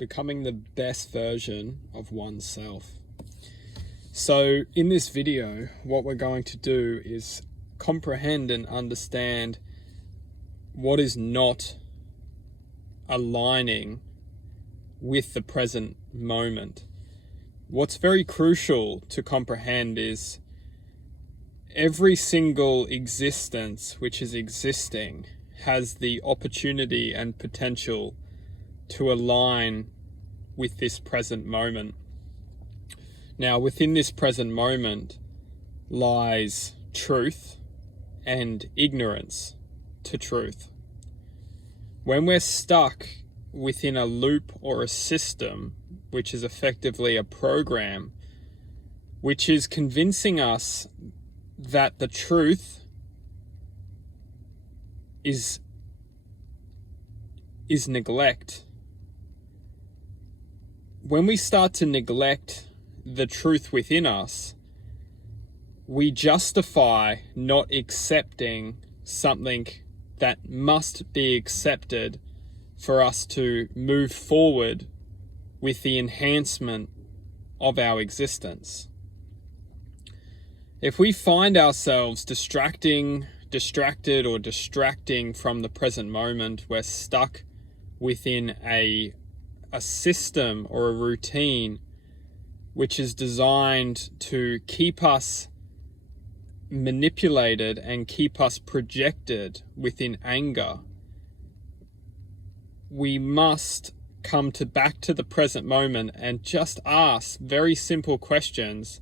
becoming the best version of oneself. So in this video, what we're going to do is comprehend and understand what is not aligning with the present moment. What's very crucial to comprehend is every single existence which is existing has the opportunity and potential to align with this present moment. Now, within this present moment lies truth and ignorance to truth. When we're stuck within a loop or a system, which is effectively a program, which is convincing us that the truth is neglect. When we start to neglect the truth within us, we justify not accepting something that must be accepted for us to move forward with the enhancement of our existence. If we find ourselves distracted or distracting from the present moment, we're stuck within a system or a routine which is designed to keep us manipulated and keep us projected within anger. We must come back to the present moment and just ask very simple questions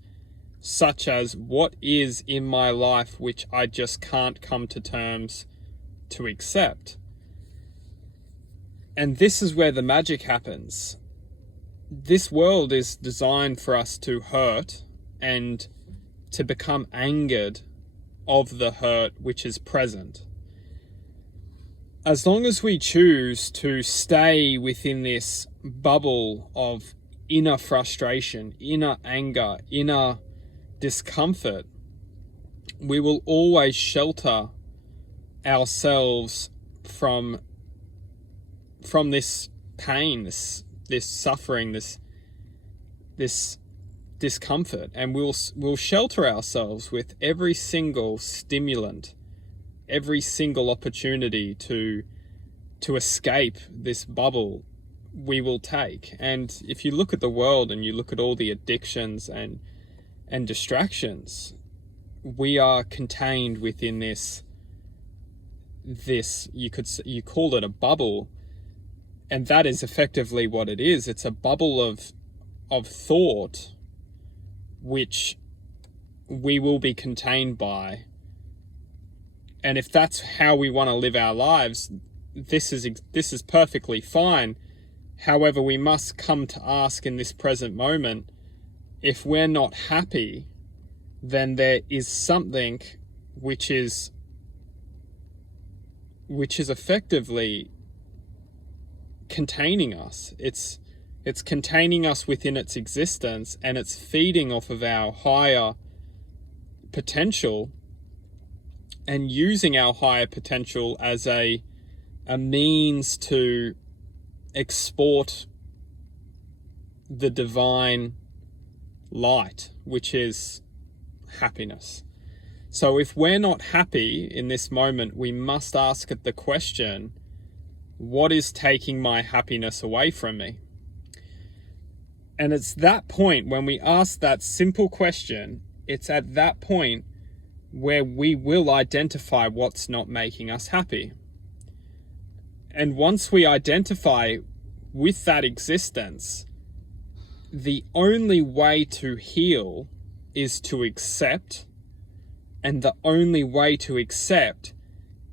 such as, what is in my life which I just can't come to terms to accept? And this is where the magic happens. This world is designed for us to hurt and to become angered of the hurt which is present. As long as we choose to stay within this bubble of inner frustration, inner anger, inner discomfort, we will always shelter ourselves from this pain, this suffering, this discomfort, and we'll shelter ourselves with every single stimulant, every single opportunity to escape this bubble we will take. And if you look at the world and you look at all the addictions and distractions, we are contained within this you call it a bubble, and that is effectively what it is. It's a bubble of thought which we will be contained by. And if that's how we want to live our lives, this is perfectly fine. However, we must come to ask in this present moment, if we're not happy, then there is something which is effectively containing us. It's containing us within its existence, and it's feeding off of our higher potential and using our higher potential as a means to export the divine light, which is happiness. So if we're not happy in this moment, we must ask the question, what is taking my happiness away from me? And it's that point, when we ask that simple question, it's at that point where we will identify what's not making us happy. And once we identify with that existence, the only way to heal is to accept, and the only way to accept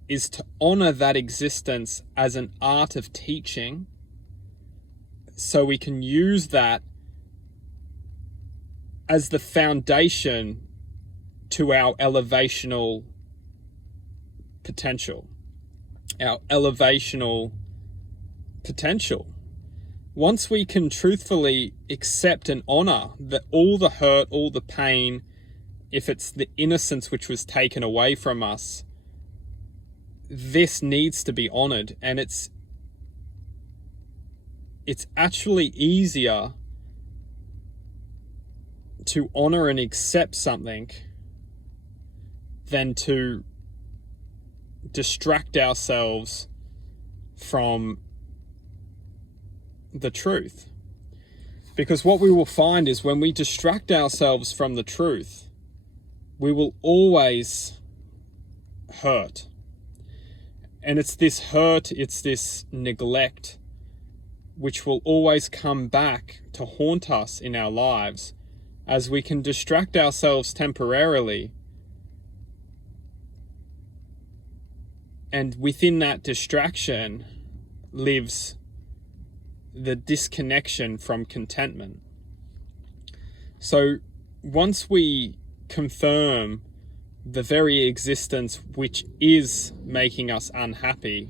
is to honor that existence as an art of teaching, so we can use that as the foundation to our elevational potential. Once we can truthfully accept and honor that all the hurt, all the pain, if it's the innocence which was taken away from us, this needs to be honored, and it's it's actually easier to honor and accept something than to distract ourselves from the truth. Because what we will find is when we distract ourselves from the truth, we will always hurt. And it's this hurt, it's this neglect, which will always come back to haunt us in our lives, as we can distract ourselves temporarily. And within that distraction lives the disconnection from contentment. So once we confirm the very existence which is making us unhappy,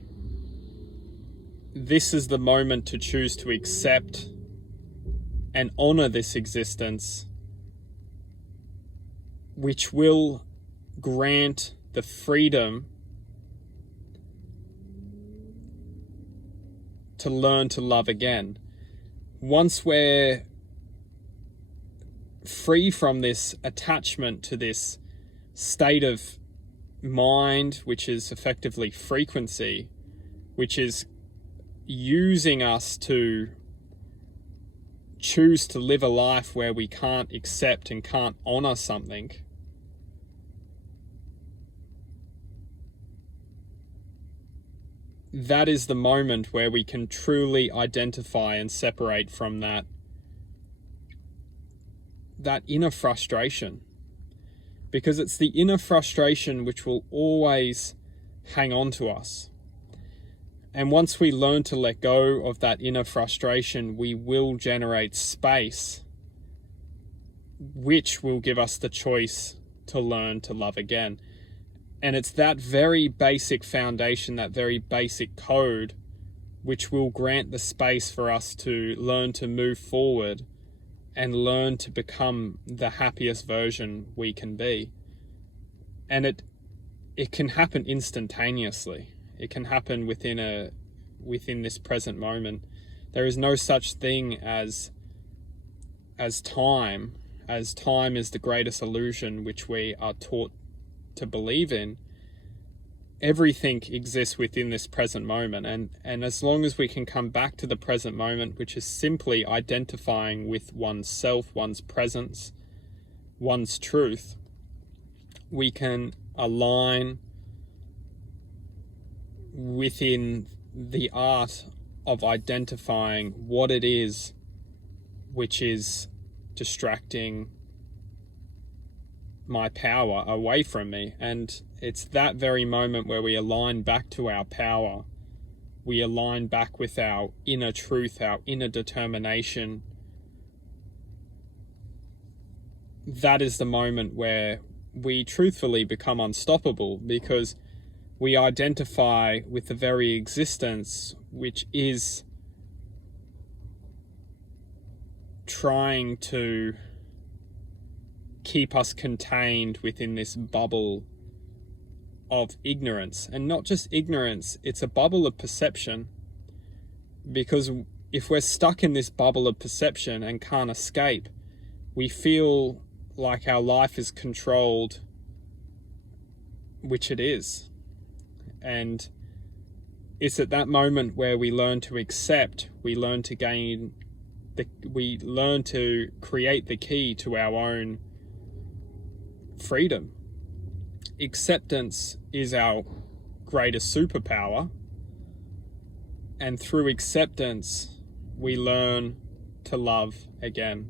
this is the moment to choose to accept and honor this existence, which will grant the freedom to learn to love again. Once we're free from this attachment to this state of mind, which is effectively frequency, which is using us to choose to live a life where we can't accept and can't honor something, that is the moment where we can truly identify and separate from that inner frustration. Because it's the inner frustration which will always hang on to us. And once we learn to let go of that inner frustration, we will generate space, which will give us the choice to learn to love again. And it's that very basic foundation, that very basic code, which will grant the space for us to learn to move forward and learn to become the happiest version we can be. And it can happen instantaneously. It can happen within this present moment. There is no such thing as time, as time is the greatest illusion which we are taught to believe in. Everything exists within this present moment, and as long as we can come back to the present moment, which is simply identifying with oneself, one's presence, one's truth, we can align within the art of identifying what it is which is distracting my power away from me. And it's that very moment where we align back to our power, we align back with our inner truth, our inner determination. That is the moment where we truthfully become unstoppable, because we identify with the very existence which is trying to keep us contained within this bubble of ignorance. And not just ignorance, it's a bubble of perception. Because if we're stuck in this bubble of perception and can't escape, we feel like our life is controlled, which it is. And it's at that moment where we learn to accept, we learn to create the key to our own freedom. Acceptance is our greatest superpower, and through acceptance we learn to love again.